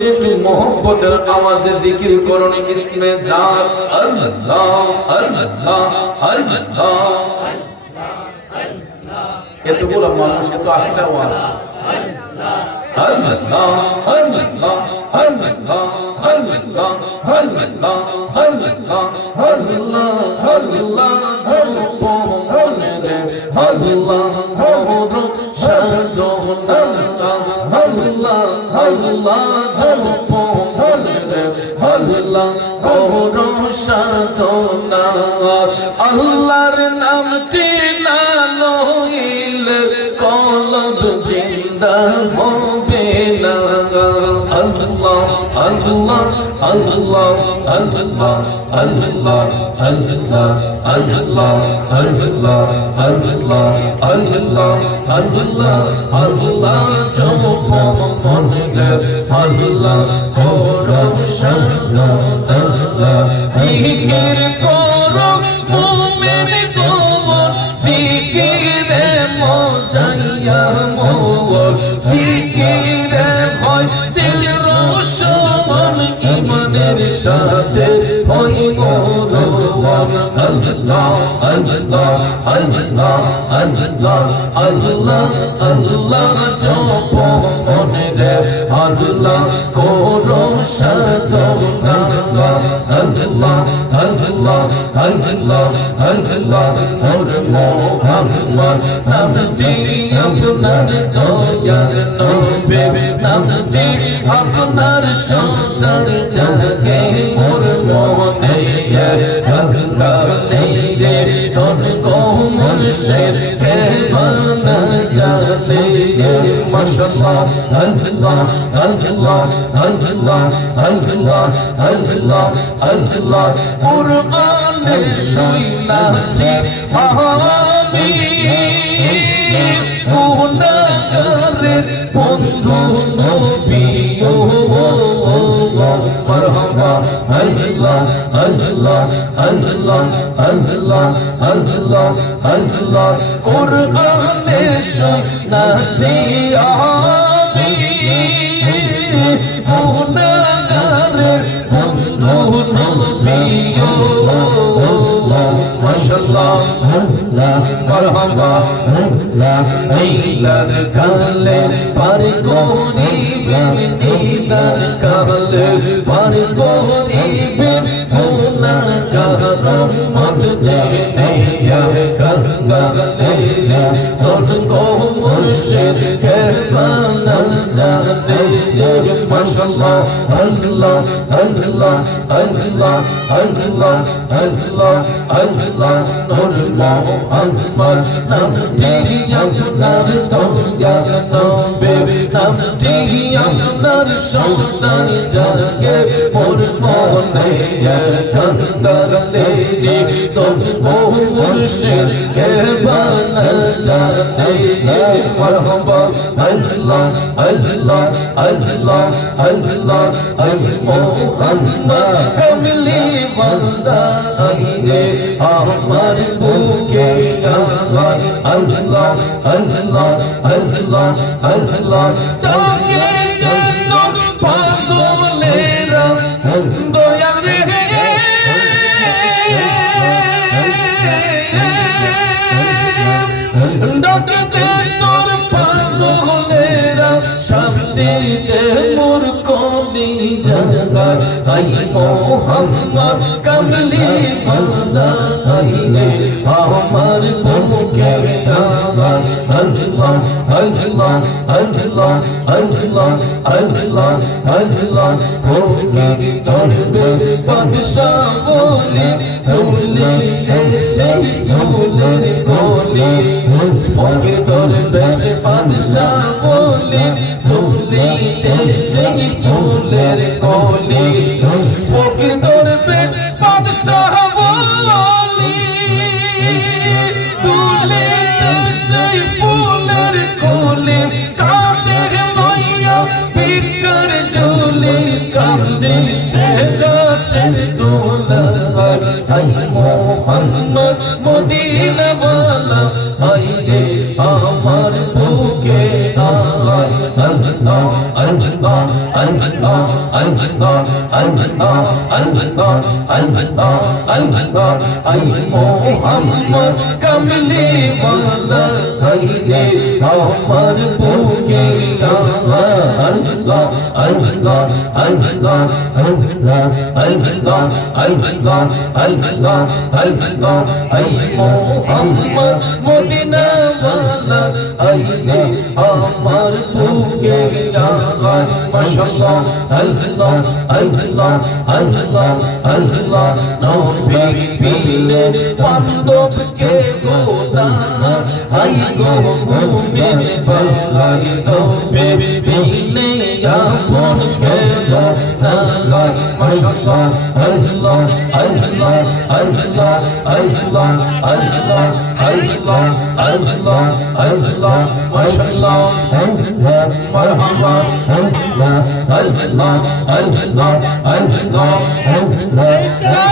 একটু মোহব্বতের আওয়াজে জিকির করুন ইসমে জাত আল্লাহ আল্লাহ আল্লাহ। এতগুলো মানুষ এত আস্তে আওয়াজ আল্লাহ আল্লাহ আল্লাহ আল্লাহ আল্লাহ আল্লাহ আল্লাহ আল্লাহ আল্লাহর নামটি না লইলে কলব জিন্দা হবে না। আল্লাহ আল্লাহ আল্লাহ আল্লাহ আল্লাহ আল্লাহ আল্লাহ আল্লাহ আল্লাহ আল্লাহ আল্লাহ আল্লাহ জপ মনে আল্লাহ করো শব্দ আল্লাহ জিকির করো মুমিন তোমার জিকিরে মজাইয়া মোর জিকিরে হয় দিল রোশন ইমানের সাথে হয় মোর আল্লাহ আল্লাহ আল্লাহ আল্লাহ আল্লাহ আল্লাহ জপ মনে আল্লাহ করো সাধনা আল্লাহ আল্লাহ আল্লাহ আল্লাহ ওর মোহাম্মদ নামটি আপনার দয়ার নবী নামটি আপনার সুন্দর জাগে মোর মনে ভাগা নেই রে তোর কোমল শের কে বানা জানে মাশাআল্লাহ আল্লাহ আল্লাহ আল্লাহ আল্লাহ আল্লাহ আল্লাহ কুরআনের শুনাছি আমি গুনাহগারের বন্ধু নবী ও মারহাবা আল্লাহ আল্লাহ আল্লাহ আল্লাহ আল্লাহ আল্লাহ কুরআনের শুনাছি আমি গুনাহগারের বন্ধু নবী ও মাশাআল্লাহ আল্লাহ মারহাবা আল্লাহ নীলার কালে পার গরিবের নীলার কালে পার গরিবের গুনাহগার মত জেনে গঙ্গালে তোর মুর্শিদ কে বানা জানে মাশাআল্লাহ আল্লাহ আল্লাহ আল্লাহ আল্লাহ আল্লাহ আল্লাহ নূর মুহাম্মদ নামটি আপনার দয়ার নবী নামটি আপনার সুন্দর জাগে মোর মনে গঙ্গালে তোর মুর্শিদ কে বানা জানে মারহাবা আল্লাহ আল্লাহ আল্লাহ আল্লাহ মুহাম্মদ কমলি বান্দা আইরে আমার বুকে আল্লাহ আল্লাহ আল্লাহ আল্লাহ আল্লাহ তোকে জন্য পাগলেরা দয়াল রে ডাকতে তোর পাগলেরা শান্তিতে মোর কলি জাগা আই মোহাম্মদ কমলি বান্দা আইরে আমার বুকে আল্লাহ আল্লাহ আল্লাহ আল্লাহ আল্লাহ আল্লাহ আল্লাহ ফকির ধরবে বাদশা বলে ফুলে সেই ফুলের গলি ফকির ধরবে বাদশা বলে ফুলে সেই ফুলের গলি ফকির ধরবে বাদশা বলে তুলে সেই ফুলের গলি কাঁদে লইয়া বিকার জ্বলে কাঁদে সেরা শের দোলার আই মোহাম্মদ মদিনা ওয়ালা আই রে আমার বুকে আয় আল্লাহ আল্লাহ আল্লাহ আল্লাহ আল্লাহ আল্লাহ আল্লাহ আল্লাহ আই মোহাম্মদ কামলি ওয়ালা আই রে আমার বুকে আয় আল্লাহ আল্লাহ আল্লাহ আল্লাহ আল্লাহ আল্লাহ আল্লাহ আল্লাহ আই মোহাম্মদ মদিনা ওয়ালা আই রে আমার বুকে আয় মাশাআল্লাহ আল্লাহ আল্লাহ আল্লাহ আল্লাহ নবী বিলে বান্ধব কে গোনা আই গো মুমিন ভাই নবী বিলে আপন কে গোনা মাশাআল্লাহ আল্লাহ আল্লাহ আল্লাহ আল্লাহ আল্লাহ আল্লাহ আল্লাহ আল্লাহ মাশাআল্লাহ আল্লাহ মারহাবা আল্লাহ আল্লাহ আল্লাহ আল্লাহ আল্লাহ